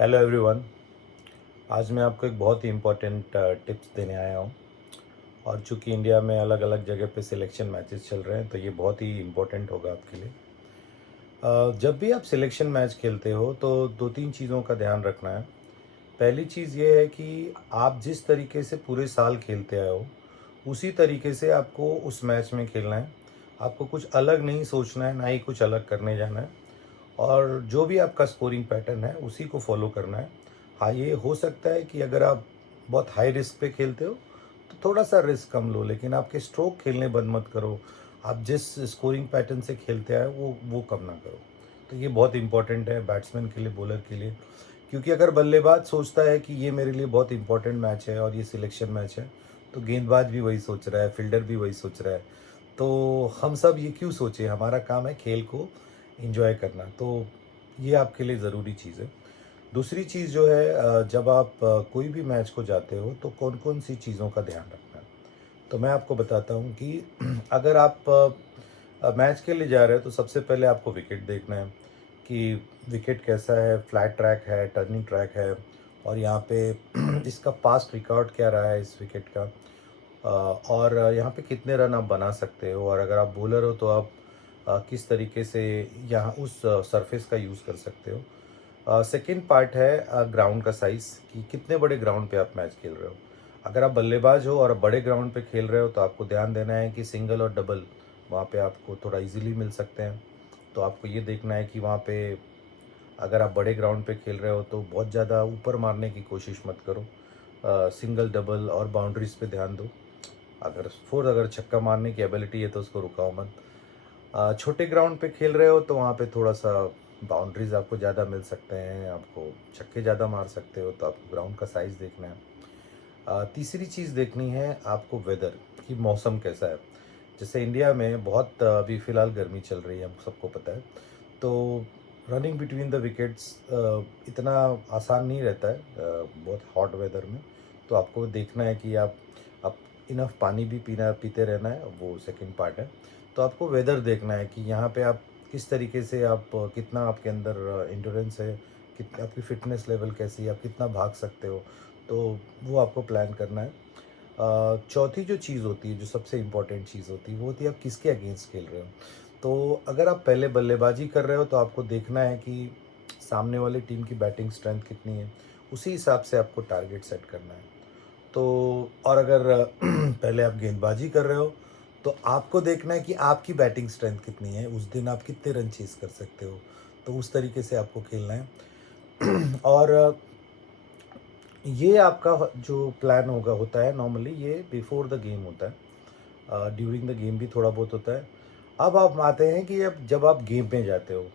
Hello everyone. आज मैं आपको एक बहुत ही इम्पोर्टेंट टिप्स देने आया हूँ। और चूंकि इंडिया में अलग अलग जगह पे सिलेक्शन मैचेस चल रहे हैं तो ये बहुत ही इम्पोर्टेंट होगा आपके लिए। जब भी आप सिलेक्शन मैच खेलते हो तो दो तीन चीज़ों का ध्यान रखना है। पहली चीज़ ये है कि आप जिस तरीके से पूरे साल खेलते आए हो उसी तरीके से आपको उस मैच में खेलना है। आपको कुछ अलग नहीं सोचना है, ना ही कुछ अलग करने जाना है। और जो भी आपका स्कोरिंग पैटर्न है उसी को फॉलो करना है। हाँ, ये हो सकता है कि अगर आप बहुत हाई रिस्क पे खेलते हो तो थोड़ा सा रिस्क कम लो, लेकिन आपके स्ट्रोक खेलने बंद मत करो। आप जिस स्कोरिंग पैटर्न से खेलते आए वो कम ना करो। तो ये बहुत इंपॉर्टेंट है बैट्समैन के लिए, बॉलर के लिए। क्योंकि अगर बल्लेबाज सोचता है कि ये मेरे लिए बहुत इंपॉर्टेंट मैच है और ये सिलेक्शन मैच है, तो गेंदबाज भी वही सोच रहा है, फील्डर भी वही सोच रहा है। तो हम सब ये क्यों सोचें, हमारा काम है खेल को एंजॉय करना। तो ये आपके लिए ज़रूरी चीज़ है। दूसरी चीज़ जो है, जब आप कोई भी मैच को जाते हो तो कौन कौन सी चीज़ों का ध्यान रखना है। तो मैं आपको बताता हूँ कि अगर आप मैच के लिए जा रहे हो तो सबसे पहले आपको विकेट देखना है कि विकेट कैसा है, फ्लैट ट्रैक है, टर्निंग ट्रैक है, और यहाँ पे इसका पास्ट रिकॉर्ड क्या रहा है इस विकेट का। और यहाँ पे कितने रन आप बना सकते हो, और अगर आप बॉलर हो तो आप किस तरीके से यहाँ उस सरफेस का यूज़ कर सकते हो। सेकंड पार्ट है ग्राउंड का साइज़, कि कितने बड़े ग्राउंड पे आप मैच खेल रहे हो। अगर आप बल्लेबाज हो और बड़े ग्राउंड पे खेल रहे हो तो आपको ध्यान देना है कि सिंगल और डबल वहाँ पे आपको थोड़ा इजीली मिल सकते हैं। तो आपको ये देखना है कि वहाँ पे अगर आप बड़े ग्राउंड पे खेल रहे हो तो बहुत ज़्यादा ऊपर मारने की कोशिश मत करो। सिंगल डबल और बाउंड्रीज पे ध्यान दो। अगर छक्का मारने की एबिलिटी है तो उसको रुकाओ मत। छोटे ग्राउंड पे खेल रहे हो तो वहाँ पे थोड़ा सा बाउंड्रीज आपको ज़्यादा मिल सकते हैं, आपको छक्के ज़्यादा मार सकते हो, तो आपको ग्राउंड का साइज़ देखना है। तीसरी चीज़ देखनी है आपको वेदर, कि मौसम कैसा है। जैसे इंडिया में बहुत अभी फ़िलहाल गर्मी चल रही है, हम सबको पता है। तो रनिंग बिटवीन द विकेट्स इतना आसान नहीं रहता है बहुत हॉट वेदर में। तो आपको देखना है कि आप इनफ पानी भी पीते रहना है, वो सेकंड पार्ट है। तो आपको वेदर देखना है कि यहाँ पे आप किस तरीके से कितना आपके अंदर एंड्योरेंस है, कित आपकी फ़िटनेस लेवल कैसी है, आप कितना भाग सकते हो। तो वो आपको प्लान करना है। चौथी जो चीज़ होती है, जो सबसे इम्पोर्टेंट चीज़ होती है, वो होती है आप किसके अगेंस्ट खेल रहे हो। तो अगर आप पहले बल्लेबाजी कर रहे हो तो आपको देखना है कि सामने वाली टीम की बैटिंग स्ट्रेंथ कितनी है, उसी हिसाब से आपको टारगेट सेट करना है। तो और अगर पहले आप गेंदबाजी कर रहे हो तो आपको देखना है कि आपकी बैटिंग स्ट्रेंथ कितनी है, उस दिन आप कितने रन चेज़ कर सकते हो। तो उस तरीके से आपको खेलना है। और ये आपका जो प्लान होता है नॉर्मली, ये बिफोर द गेम होता है। ड्यूरिंग द गेम भी थोड़ा बहुत होता है। अब आप आते हैं कि अब जब आप गेम में जाते हो,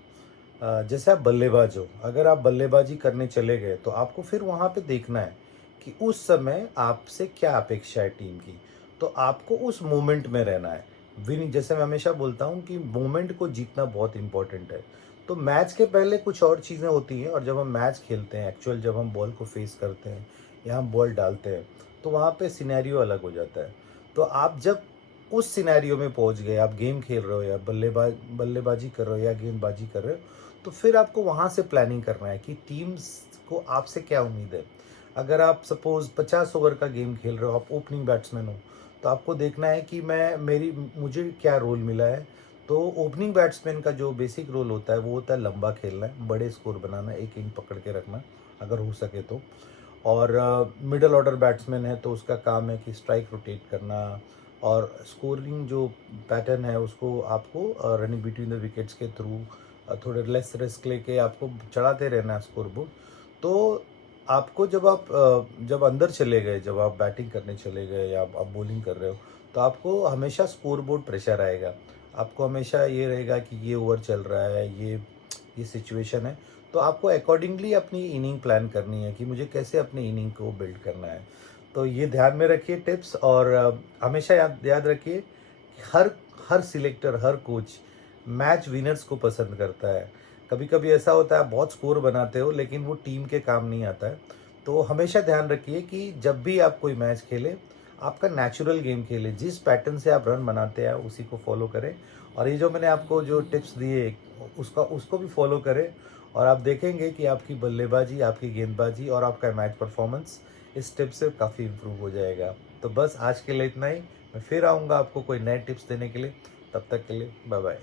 जैसे आप बल्लेबाज हो, अगर आप बल्लेबाजी करने चले गए तो आपको फिर वहाँ पे देखना है कि उस समय आपसे क्या अपेक्षा है टीम की। तो आपको उस मोमेंट में रहना है। विन जैसे मैं हमेशा बोलता हूँ कि मोमेंट को जीतना बहुत इंपॉर्टेंट है। तो मैच के पहले कुछ और चीज़ें होती हैं, और जब हम मैच खेलते हैं, एक्चुअल जब हम बॉल को फेस करते हैं या हम बॉल डालते हैं, तो वहाँ पे सिनेरियो अलग हो जाता है। तो आप जब उस सिनेरियो में पहुँच गए, आप गेम खेल रहे हो या बल्लेबाजी कर रहे हो या गेंदबाजी कर रहे हो, तो फिर आपको वहाँ से प्लानिंग करना है कि टीम्स को आपसे क्या उम्मीद है। अगर आप सपोज़ 50 ओवर का गेम खेल रहे हो, आप ओपनिंग बैट्समैन हो, तो आपको देखना है कि मुझे क्या रोल मिला है। तो ओपनिंग बैट्समैन का जो बेसिक रोल होता है वो होता है लंबा खेलना है, बड़े स्कोर बनाना, एक इनिंग पकड़ के रखना अगर हो सके तो। और मिडल ऑर्डर बैट्समैन है तो उसका काम है कि स्ट्राइक रोटेट करना, और स्कोरिंग जो पैटर्न है उसको आपको रनिंग बिटवीन द विकेट्स के थ्रू थोड़े लेस रिस्क लेके आपको चढ़ाते रहना है स्कोर बोर्ड। तो आपको जब अंदर चले गए, जब आप बैटिंग करने चले गए या आप बॉलिंग कर रहे हो, तो आपको हमेशा स्कोर बोर्ड प्रेशर आएगा। आपको हमेशा ये रहेगा कि ये ओवर चल रहा है, ये सिचुएशन है। तो आपको अकॉर्डिंगली अपनी इनिंग प्लान करनी है कि मुझे कैसे अपनी इनिंग को बिल्ड करना है। तो ये ध्यान में रखिए टिप्स। और हमेशा याद याद रखिए कि हर हर सिलेक्टर, हर कोच मैच विनर्स को पसंद करता है। कभी कभी ऐसा होता है आप बहुत स्कोर बनाते हो लेकिन वो टीम के काम नहीं आता है। तो हमेशा ध्यान रखिए कि जब भी आप कोई मैच खेले, आपका नेचुरल गेम खेले, जिस पैटर्न से आप रन बनाते हैं उसी को फॉलो करें। और ये जो मैंने आपको जो टिप्स दिए उसको भी फॉलो करें। और आप देखेंगे कि आपकी बल्लेबाजी, आपकी गेंदबाजी और आपका मैच परफॉर्मेंस इस टिप से काफ़ी इम्प्रूव हो जाएगा। तो बस आज के लिए इतना ही। मैं फिर आऊँगा आपको कोई नए टिप्स देने के लिए। तब तक के लिए बाय बाय।